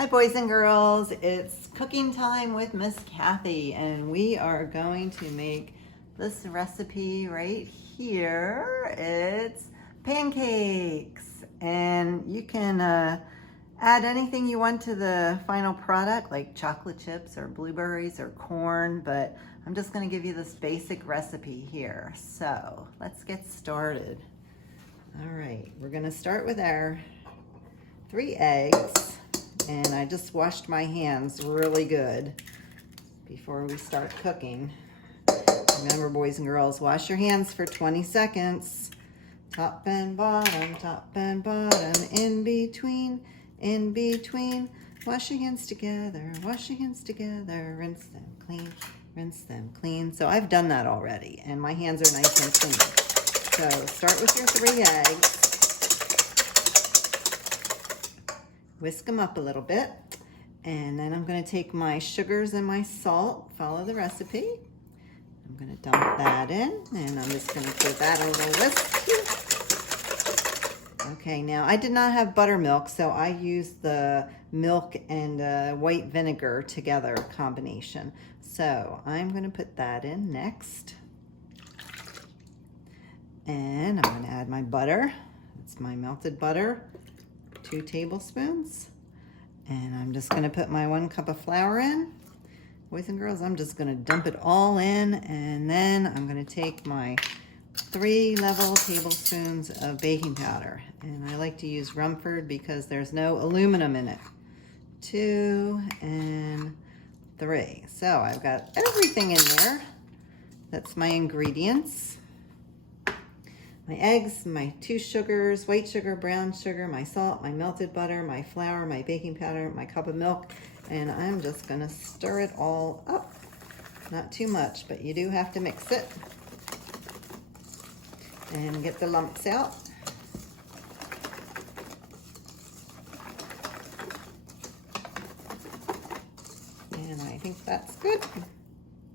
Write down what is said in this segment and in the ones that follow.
Hi boys and girls, it's cooking time with Miss Kathy and we are going to make this recipe right here. It's pancakes and you can add anything you want to the final product like chocolate chips or blueberries or corn, but I'm just going to give you this basic recipe here. So let's get started. All right, we're going to start with our 3 eggs. And I just washed my hands really good before we start cooking. Remember, boys and girls, wash your hands for 20 seconds. Top and bottom, in between. Wash your hands together, rinse them clean. So I've done that already, and my hands are nice and clean. So start with your 3 eggs. Whisk them up a little bit, and then I'm going to take my sugars and my salt, follow the recipe. I'm going to dump that in, and I'm just going to give that a little whisk. Okay, now I did not have buttermilk, so I used the milk and white vinegar together combination. So I'm going to put that in next, and I'm going to add my butter. It's my melted butter. 2 tablespoons, and I'm just going to put my 1 cup of flour in. Boys and girls, I'm just going to dump it all in, and then I'm going to take my 3 level tablespoons of baking powder, and I like to use Rumford because there's no aluminum in it. 2 and 3. So I've got everything in there. That's my ingredients. My eggs, my 2 sugars, white sugar, brown sugar, my salt, my melted butter, my flour, my baking powder, my cup of milk, and I'm just gonna stir it all up. Not too much, but you do have to mix it and get the lumps out. And I think that's good.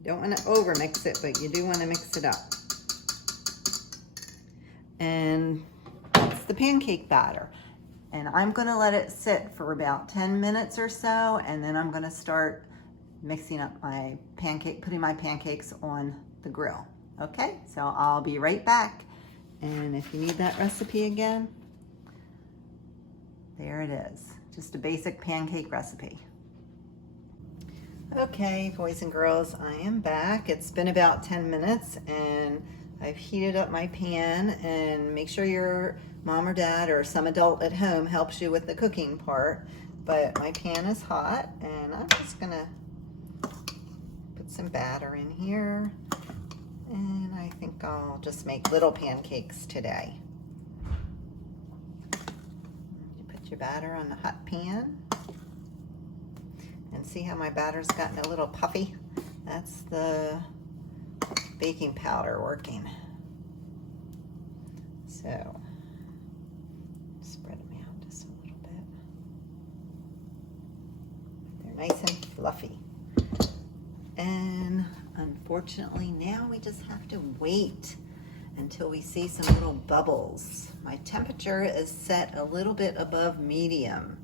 Don't want to over mix it, but you do want to mix it up. And that's the pancake batter. And I'm going to let it sit for about 10 minutes or so, and then I'm going to start mixing up my pancake, putting my pancakes on the grill. Okay, so I'll be right back. And if you need that recipe again, there it is. Just a basic pancake recipe. Okay, boys and girls, I am back. It's been about 10 minutes, and I've heated up my pan, and make sure your mom or dad or some adult at home helps you with the cooking part. But my pan is hot, and I'm just gonna put some batter in here, and I think I'll just make little pancakes today. You put your batter on the hot pan, and see how my batter's gotten a little puffy? That's the baking powder working. So spread them out just a little bit. They're nice and fluffy. And unfortunately now we just have to wait until we see some little bubbles. My temperature is set a little bit above medium.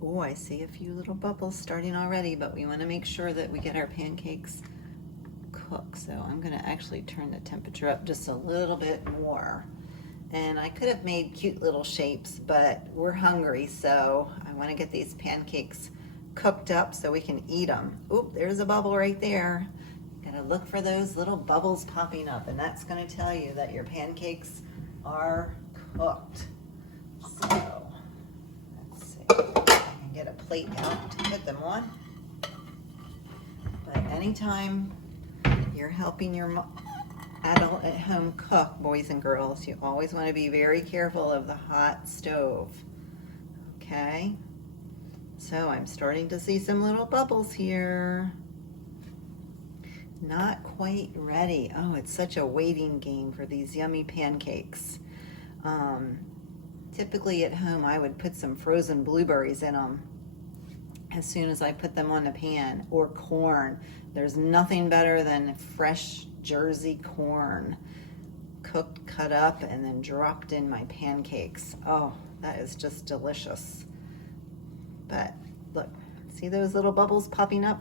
Oh, I see a few little bubbles starting already, but we want to make sure that we get our pancakes cook. So I'm going to actually turn the temperature up just a little bit more. And I could have made cute little shapes, but we're hungry, so I want to get these pancakes cooked up so we can eat them. Oop, there's a bubble right there. Gotta look for those little bubbles popping up, and that's going to tell you that your pancakes are cooked. So let's see. I can get a plate out to put them on. But anytime you're helping your adult at home cook, boys and girls, you always want to be very careful of the hot stove. Okay, so I'm starting to see some little bubbles here. Not quite ready. Oh, it's such a waiting game for these yummy pancakes. Typically at home I would put some frozen blueberries in them as soon as I put them on the pan, or corn. There's nothing better than fresh Jersey corn, cooked, cut up, and then dropped in my pancakes. Oh, that is just delicious. But look, see those little bubbles popping up?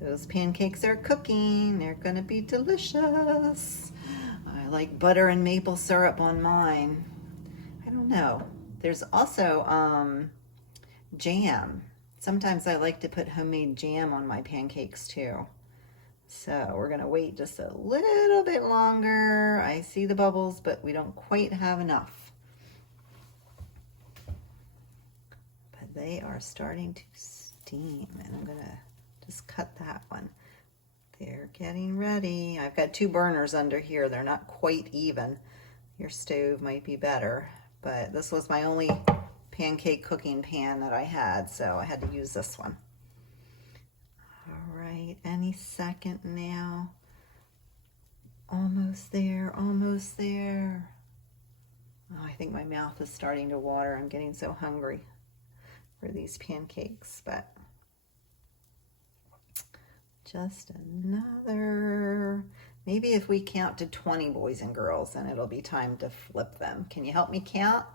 Those pancakes are cooking. They're gonna be delicious. I like butter and maple syrup on mine. I don't know. There's also jam. Sometimes I like to put homemade jam on my pancakes too. So we're gonna wait just a little bit longer. I see the bubbles, but we don't quite have enough. But they are starting to steam, and I'm gonna just cut that one. They're getting ready. I've got 2 burners under here. They're not quite even. Your stove might be better, but this was my only pancake cooking pan that I had, so I had to use this one. All right, any second now. Almost there, almost there. Oh, I think my mouth is starting to water. I'm getting so hungry for these pancakes, but just another. Maybe if we count to 20, boys and girls, then it'll be time to flip them. Can you help me count?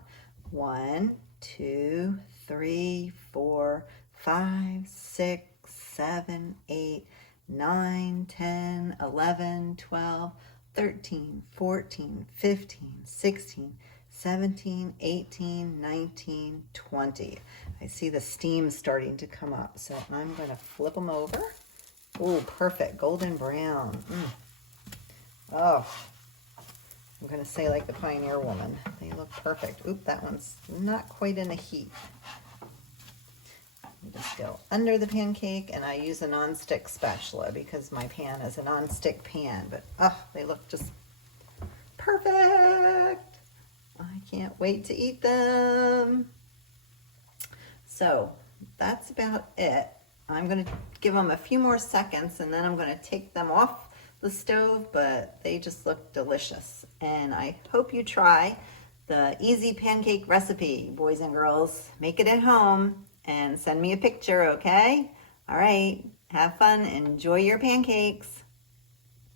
1, 2, 3, 4, 5, 6, 7, 8, 9, 10, 11, 12, 13, 14, 15, 16, 17, 18, 19, 20. I see the steam starting to come up, so I'm going to flip them over. Oh, perfect, golden brown. Oh, I'm going to say like the Pioneer Woman. They look perfect. Oop, that one's not quite in the heat. You just go under the pancake, and I use a non-stick spatula because my pan is a non-stick pan, but oh, they look just perfect. I can't wait to eat them. So that's about it. I'm going to give them a few more seconds, and then I'm going to take them off the stove, but they just look delicious. And I hope you try the easy pancake recipe, boys and girls. Make it at home and send me a picture, okay? All right, have fun, enjoy your pancakes.